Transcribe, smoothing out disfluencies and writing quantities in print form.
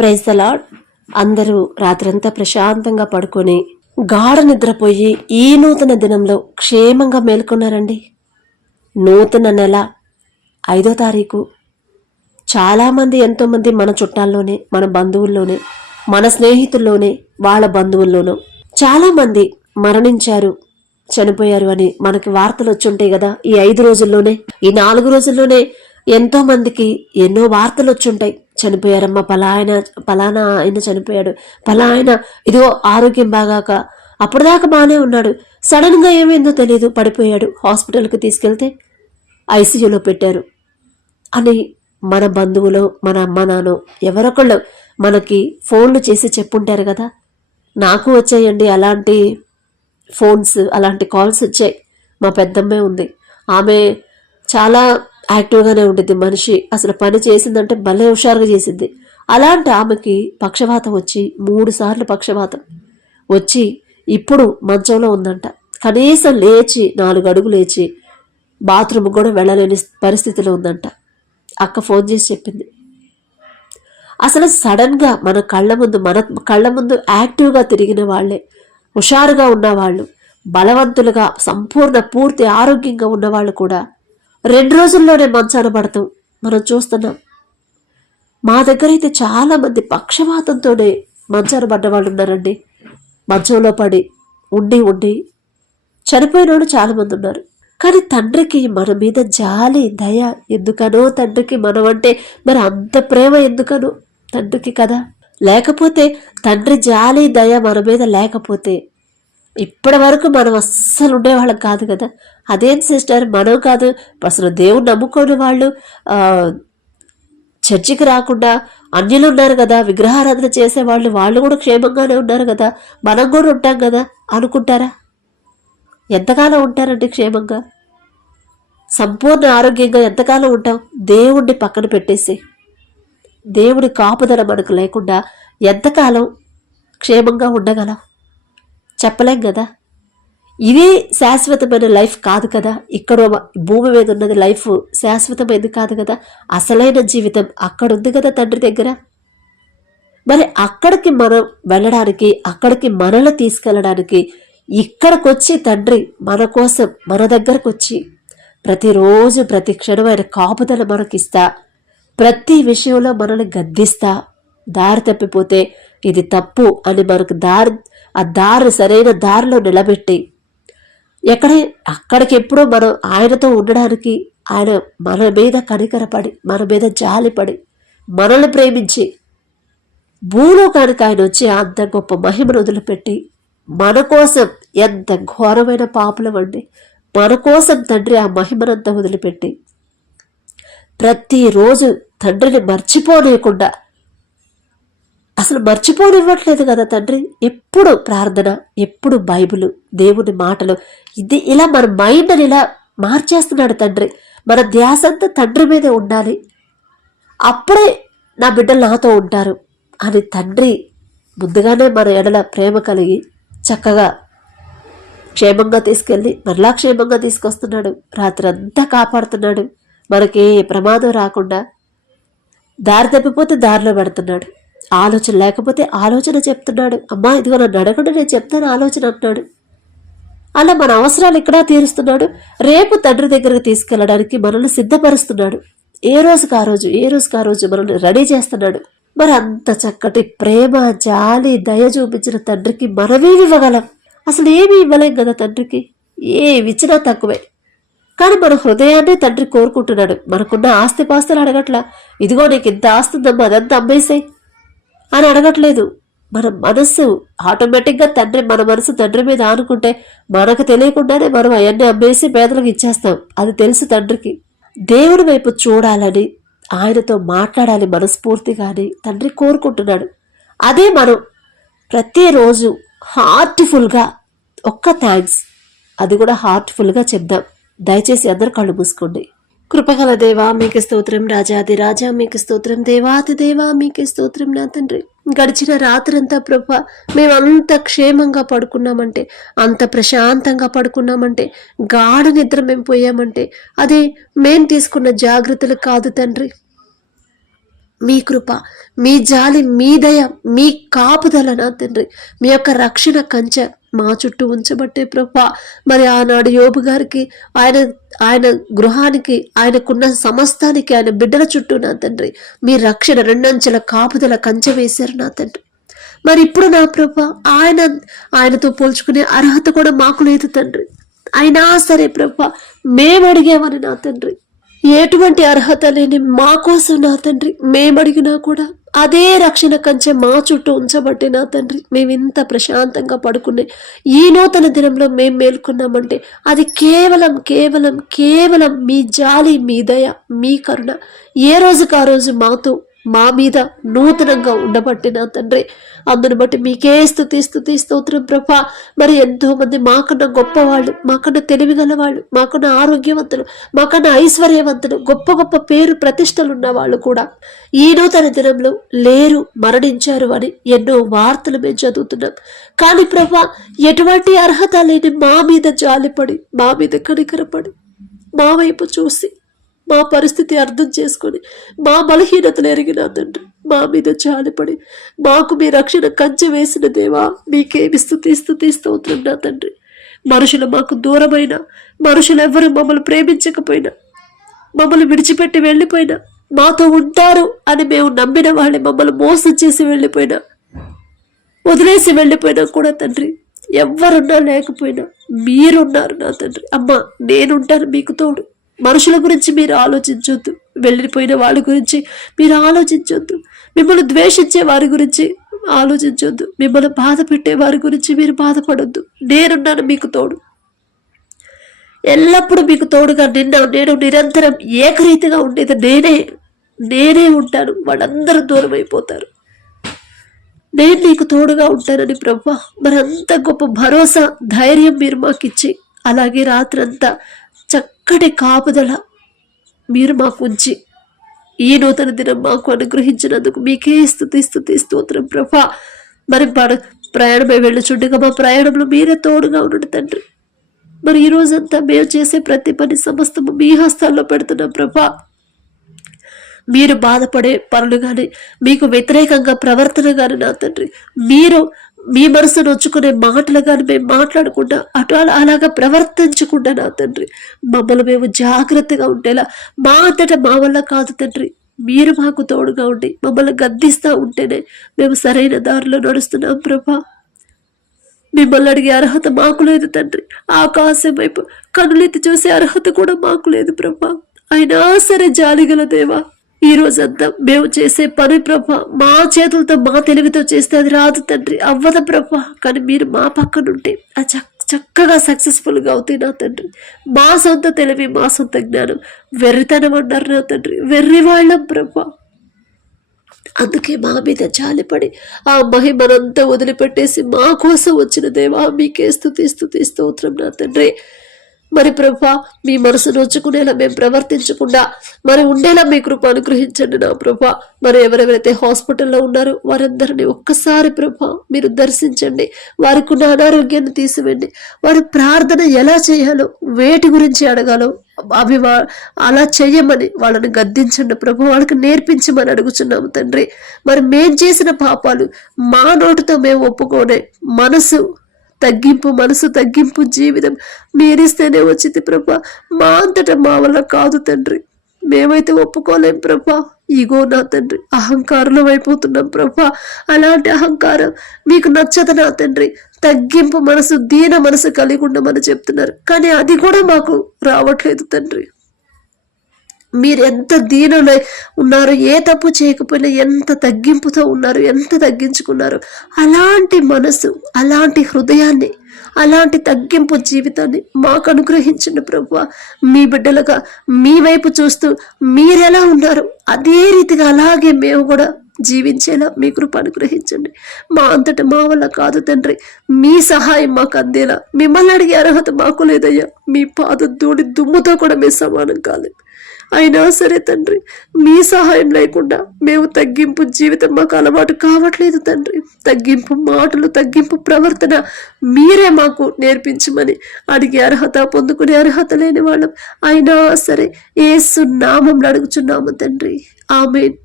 Praise the lord. అందరూ రాత్రంతా ప్రశాంతంగా పడుకొని గాఢ నిద్రపోయి ఈ నూతన దినంలో క్షేమంగా మేల్కొన్నారండి. నూతన నెల 5వ తారీఖు. చాలామంది, ఎంతోమంది మన చుట్టాల్లోనే, మన బంధువుల్లోనే, మన స్నేహితుల్లోనే, వాళ్ళ బంధువుల్లోనూ చాలామంది మరణించారు, చనిపోయారు అని మనకి వార్తలు వచ్చుంటాయి కదా. ఈ 5 రోజుల్లోనే, ఈ 4 రోజుల్లోనే ఎంతో మందికి ఎన్నో వార్తలు వచ్చుంటాయి. చనిపోయారమ్మా, పలానా ఆయన చనిపోయాడు, ఆయన ఇదిగో ఆరోగ్యం బాగాక అప్పటిదాకా బాగానే ఉన్నాడు, సడన్ గా ఏమైందో తెలియదు, పడిపోయాడు, హాస్పిటల్కి తీసుకెళ్తే ఐసీయూలో పెట్టారు అని మన బంధువులు, మన అమ్మ నాన్న ఎవరొకళ్ళు మనకి ఫోన్లు చేసి చెప్పుంటారు కదా. నాకు వచ్చాయండి అలాంటి ఫోన్స్, అలాంటి కాల్స్ వచ్చాయి. మా పెద్దమ్మే ఉంది, ఆమె చాలా యాక్టివ్గానే ఉంటుంది మనిషి. అసలు పని చేసిందంటే భలే హుషారుగా చేసింది. అలాంటి ఆమెకి పక్షవాతం వచ్చి 3 సార్లు పక్షవాతం వచ్చి ఇప్పుడు మంచంలో ఉందంట. కనీసం లేచి 4 అడుగులు లేచి బాత్రూమ్ కూడా వెళ్ళలేని పరిస్థితిలో ఉందంట. అక్క ఫోన్ చేసి చెప్పింది. అసలు సడన్గా మన కళ్ళ ముందు యాక్టివ్గా తిరిగిన వాళ్ళే, హుషారుగా ఉన్నవాళ్ళు, బలవంతులుగా సంపూర్ణ పూర్తి ఆరోగ్యంగా ఉన్నవాళ్ళు కూడా 2 రోజుల్లోనే మంచాన పడతాం మనం చూస్తున్నాం. మా దగ్గర అయితే చాలా మంది పక్షవాతంతోనే మంచాన పడ్డ వాళ్ళు ఉన్నారండి. మంచంలో పడి ఉండి చనిపోయిన వాళ్ళు చాలా మంది ఉన్నారు. కానీ తండ్రికి మన మీద జాలి, దయ ఎందుకనో, తండ్రికి మనం అంటే మరి అంత ప్రేమ ఎందుకనో తండ్రికి కదా. లేకపోతే తండ్రి జాలి దయ మన మీద లేకపోతే ఇప్పటి వరకు మనం అస్సలు ఉండేవాళ్ళం కాదు కదా. అదేం సిస్టర్, మనం కాదు అసలు దేవుని నమ్ముకోని వాళ్ళు, చర్చికి రాకుండా అన్యులు ఉన్నారు కదా, విగ్రహారాధన చేసేవాళ్ళు, వాళ్ళు కూడా క్షేమంగానే ఉన్నారు కదా, మనం కూడా ఉంటాం కదా అనుకుంటారా? ఎంతకాలం ఉంటారండి క్షేమంగా, సంపూర్ణ ఆరోగ్యంగా ఎంతకాలం ఉంటాం? దేవుణ్ణి పక్కన పెట్టేసి, దేవుడి కాపుదల మనకు లేకుండా ఎంతకాలం క్షేమంగా ఉండగలం? చెప్పలేం కదా. ఇది శాశ్వతమైన లైఫ్ కాదు కదా. ఇక్కడ భూమి మీద ఉన్నది లైఫ్ శాశ్వతమైనది కాదు కదా. అసలైన జీవితం అక్కడ ఉంది కదా తండ్రి దగ్గర. మరి అక్కడికి మనం వెళ్ళడానికి, అక్కడికి మనల్ని తీసుకెళ్ళడానికి ఇక్కడికి వచ్చి తండ్రి మన కోసం మన దగ్గరకు వచ్చి ప్రతిరోజు ప్రతి క్షణం ఆయన కాపుదల మనకిస్తా, ప్రతి విషయంలో మనల్ని గద్దిస్తా, దారి తప్పిపోతే ఇది తప్పు అని మనకు దారి సరైన దారిలో నిలబెట్టి అక్కడికి ఎప్పుడూ మనం ఆయనతో ఉండడానికి, ఆయన మన మీద కనికరపడి, మన మీద జాలిపడి, మనల్ని ప్రేమించి భూలోకానికి ఆయన వచ్చి అంత గొప్ప మహిమను వదిలిపెట్టి మన కోసం, ఎంత ఘోరమైన పాపులమండి, మన కోసం తండ్రి ఆ మహిమనంతా వదిలిపెట్టి ప్రతిరోజు తండ్రిని మర్చిపోలేకుండా, అసలు మర్చిపోనివ్వట్లేదు కదా తండ్రి. ఎప్పుడు ప్రార్థన, ఎప్పుడు బైబిల్, దేవుని మాటలు, ఇలా మన మైండ్ని ఇలా మార్చేస్తున్నాడు తండ్రి. మన ధ్యాస అంతా తండ్రి మీదే ఉండాలి, అప్పుడే నా బిడ్డలు నాతో ఉంటారు అని తండ్రి ముందుగానే మన ఎడల ప్రేమ కలిగి చక్కగా క్షేమంగా తీసుకెళ్ళి మరలా క్షేమంగా తీసుకొస్తున్నాడు. రాత్రి అంతా కాపాడుతున్నాడు, మనకి ప్రమాదం రాకుండా. దారి తప్పిపోతే దారిలో పెడుతున్నాడు, ఆలోచన లేకపోతే ఆలోచన చెప్తున్నాడు. అమ్మా ఇదిగో నన్ను అడగకుండా నేను చెప్తాను ఆలోచన అంటున్నాడు. అలా మన అవసరాలు ఇక్కడ తీరుస్తున్నాడు. రేపు తండ్రి దగ్గరకు తీసుకెళ్ళడానికి మనల్ని సిద్ధపరుస్తున్నాడు. ఏ రోజుకి ఆ రోజు మనల్ని రెడీ చేస్తున్నాడు. మరి అంత చక్కటి ప్రేమ, జాలి, దయ చూపించిన తండ్రికి మనమేమి ఇవ్వగలం? అసలు ఏమి ఇవ్వలేం కదా తండ్రికి. ఏమి ఇచ్చినా తక్కువే. కానీ మన హృదయాన్ని తండ్రి కోరుకుంటున్నాడు. మనకున్న ఆస్తిపాస్తులు అడగట్లా, ఇదిగో నీకు ఇంత ఆస్తుందమ్మా అదంతా అమ్మేసాయి అని అడగట్లేదు. మన మనస్సు ఆటోమేటిక్గా మన మనసు తండ్రి మీద ఆనుకుంటే మనకు తెలియకుండానే మనం అవన్నీ అమ్మేసి పేదలకు ఇచ్చేస్తాం. అది తెలుసు తండ్రికి. దేవుడి వైపు చూడాలని, ఆయనతో మాట్లాడాలి మనస్ఫూర్తిగాని తండ్రి కోరుకుంటున్నాడు. అదే మనం ప్రతిరోజు హార్ట్ఫుల్గా ఒక్క థ్యాంక్స్, అది కూడా హార్ట్ఫుల్గా చెప్దాం. దయచేసి అందరూ కళ్ళు మూసుకోండి. కృపగల దేవా మీకు స్తోత్రం, రాజాది రాజా మీకు స్తోత్రం, దేవాది దేవా మీకు స్తోత్రం నా తండ్రి. గడిచిన రాత్రంతా ప్రభా మేమంత క్షేమంగా పడుకున్నామంటే, అంత ప్రశాంతంగా పడుకున్నామంటే, గాఢ నిద్ర మేము పోయామంటే అది మేము తీసుకున్న జాగ్రత్తలు కాదు తండ్రి. మీ కృప, మీ జాలి, మీ దయ, మీ కాపుదల నా తండ్రి, మీ యొక్క రక్షణ కంచె మా చుట్టూ ఉంచబట్టే ప్రభా. మరి ఆనాడు యోబు గారికి, ఆయన గృహానికి, ఆయనకున్న సమస్తానికి, ఆయన బిడ్డల చుట్టూ నా తండ్రి మీ రక్షణ రెండంచెల కాపుదల కంచె వేశారు నా తండ్రి. మరి ఇప్పుడు నా ప్రభా, ఆయనతో పోల్చుకునే అర్హత కూడా మాకు లేదు తండ్రి. అయినా సరే ప్రభా, మేము అడిగామని నా తండ్రి, ఎటువంటి అర్హత లేని మా కోసం నా తండ్రి మేమడిగినా కూడా అదే రక్షణ కంచె మా చుట్టూ ఉంచబట్టే నా తండ్రి మేమింత ప్రశాంతంగా పడుకునే ఈ నూతన దినంలో మేము మేల్కొన్నామంటే అది కేవలం కేవలం కేవలం మీ జాలి, మీ దయ, మీ కరుణ ఏ రోజుకు ఆ రోజు మా మీద నూతనంగా ఉండబట్టి నా తండ్రి. అందును బట్టి మీకే స్తుతి స్తోత్రం ప్రభా. మరి ఎంతో మంది మాకన్నా గొప్పవాళ్ళు, మాకన్నా తెలివి గలవాళ్ళు, మాకన్నా ఆరోగ్యవంతులు, మాకన్నా ఐశ్వర్యవంతులు, గొప్ప గొప్ప పేరు ప్రతిష్టలు ఉన్న వాళ్ళు కూడా ఈ నూతన దినంలో లేరు, మరణించారు అని ఎన్నో వార్తలు మేము చదువుతున్నాం. కానీ ప్రభా, ఎటువంటి అర్హత లేని మా మీద జాలిపడి, మా మీద కనికరపడి, మా వైపు చూసి, మా పరిస్థితి అర్థం చేసుకొని, మా బలహీనతలు ఎరిగిన తండ్రి మా మీద జాలిపడి మాకు మీ రక్షణ కంచె వేసిన దేవా, మీకేమి స్తుతి స్తోత్రం నా తండ్రి. మనుషులు మాకు దూరమైన, మనుషులు ఎవరు మమ్మల్ని ప్రేమించకపోయినా, మమ్మల్ని విడిచిపెట్టి వెళ్ళిపోయినా, మాతో ఉంటారు అని మేము నమ్మిన వాళ్ళే మమ్మల్ని మోసం చేసి వెళ్ళిపోయినా, వదిలేసి వెళ్ళిపోయినా కూడా తండ్రి, ఎవరున్నా లేకపోయినా మీరున్నారు నా తండ్రి. అమ్మ, నేనుంటాను మీకు తోడు. మనుషుల గురించి మీరు ఆలోచించొద్దు, వెళ్ళిపోయిన వాళ్ళ గురించి మీరు ఆలోచించొద్దు, మిమ్మల్ని ద్వేషించే వారి గురించి ఆలోచించొద్దు, మిమ్మల్ని బాధ పెట్టే వారి గురించి మీరు బాధపడొద్దు. నేనున్నాను మీకు తోడు, ఎల్లప్పుడూ మీకు తోడుగా నేను నిరంతరం ఏకరీతిగా ఉండేది నేనే ఉంటాను. వాళ్ళందరూ దూరం అయిపోతారు, నేను నీకు తోడుగా ఉంటానని ప్రభా. మరి అంత గొప్ప భరోసా, ధైర్యం మీరు మాకు ఇచ్చి, అలాగే రాత్రంతా చక్కటి కాపుదల మీరు మాకు ఉంచి ఈ నూతన దినం మాకు అనుగ్రహించినందుకు మీకే స్తుతి స్తోత్రం ప్రభా. మరి ప్రయాణమై వెళ్ళుచుండగా మా ప్రయాణంలో మీరే తోడుగా ఉండండి తండ్రి. మరి ఈ రోజంతా మేము చేసే ప్రతి పని సమస్తము మీ హస్తాల్లో పెడుతున్నాం ప్రభా. మీరు బాధపడే పనులు కానీ, మీకు వ్యతిరేకంగా ప్రవర్తన కానీ నా తండ్రి, మీరు మీ మనసు నొచ్చుకునే మాటలు కానీ మేము మాట్లాడకుండా అలాగా ప్రవర్తించకుండా నా తండ్రి మమ్మల్ని మేము జాగ్రత్తగా ఉండేలా, మా అంతటా మా వల్ల కాదు తండ్రి, మీరు మాకు తోడుగా ఉండి మమ్మల్ని గద్దిస్తూ ఉంటేనే మేము సరైన దారిలో నడుస్తున్నాం ప్రభా. మిమ్మల్ని అడిగే అర్హత మాకు లేదు తండ్రి, ఆకాశం వైపు కనులెత్తి చూసే అర్హత కూడా మాకు లేదు ప్రభా. అయినా సరే జాలిగల దేవా, ఈ రోజంతా మేము చేసే పని ప్రభా, మా చేతులతో మా తెలివితో చేస్తే అది రాదు తండ్రి, అవ్వదు ప్రభా. కానీ మీరు మా పక్కనుంటే అది చక్కగా సక్సెస్ఫుల్గా అవుతాయి నా తండ్రి. మా సొంత తెలివి, మా సొంత జ్ఞానం వెర్రితనం అన్నారు నా తండ్రి, వెర్రి వాళ్ళం ప్రభా. అందుకే మా మీద జాలిపడి ఆ మహిమనంతా వదిలిపెట్టేసి మా కోసం వచ్చిన దేవా, మీకే స్తుతి స్తోత్రం నా తండ్రి. మరి ప్రభా, మీ మనసు నొచ్చుకునేలా మేము ప్రవర్తించకుండా మరి ఉండేలా మీ కృప అనుగ్రహించండి నా ప్రభా. మరి ఎవరెవరైతే హాస్పిటల్లో ఉన్నారో వారందరినీ ఒక్కసారి ప్రభా మీరు దర్శించండి, వారికి ఉన్న అనారోగ్యాన్ని తీసివేయండి. వారి ప్రార్థన ఎలా చేయాలో, వేటి గురించి అడగాలో అవి అలా చెయ్యమని వాళ్ళని గద్దించండి ప్రభు, వాళ్ళకి నేర్పించమని అడుగుచున్నాము తండ్రి. మరి మేం చేసిన పాపాలు మా నోటితో మేము ఒప్పుకోనే మనసు తగ్గింపు జీవితం మీరిస్తేనే వచ్చింది ప్రభా. మా అంతటా మా వల్ల కాదు తండ్రి, మేమైతే ఒప్పుకోలేం ప్రభా. ఇగో నా తండ్రి, అహంకారంలో అయిపోతున్నాం ప్రభా. అలాంటి అహంకారం మీకు నచ్చదు నా తండ్రి. తగ్గింపు మనసు, దీన మనసు కలిగి ఉండమని చెప్తున్నారు, కానీ అది కూడా మాకు రావట్లేదు తండ్రి. మీరు ఎంత దీనులై ఉన్నారు, ఏ తప్పు చేయకపోయినా ఎంత తగ్గింపుతో ఉన్నారు, ఎంత తగ్గించుకున్నారు. అలాంటి మనసు, అలాంటి హృదయాన్ని, అలాంటి తగ్గింపు జీవితాన్ని మాకు అనుగ్రహించండి ప్రభువా. మీ బిడ్డలుగా మీ వైపు చూస్తూ మీరెలా ఉన్నారు అదే రీతిగా అలాగే మేము కూడా జీవించేలా మీ కృప అనుగ్రహించండి. మా అంతటా మా వల్ల కాదు తండ్రి, మీ సహాయం మాకు అందేలా. మిమ్మల్ని అడిగే అర్హత మాకు లేదయ్యా, మీ పాద ధూళి దుమ్ముతో కూడా మేము సమానం కాలేదు. అయినా సరే తండ్రి, మీ సహాయం లేకుండా మేము తగ్గింపు జీవితం మాకు అలవాటు కావట్లేదు తండ్రి. తగ్గింపు మాటలు, తగ్గింపు ప్రవర్తన మీరే మాకు నేర్పించమని అడిగే అర్హత, పొందుకునే అర్హత లేని వాళ్ళం. అయినా సరే యేసు నామములో అడుగుచున్నాము తండ్రి, ఆమేన్.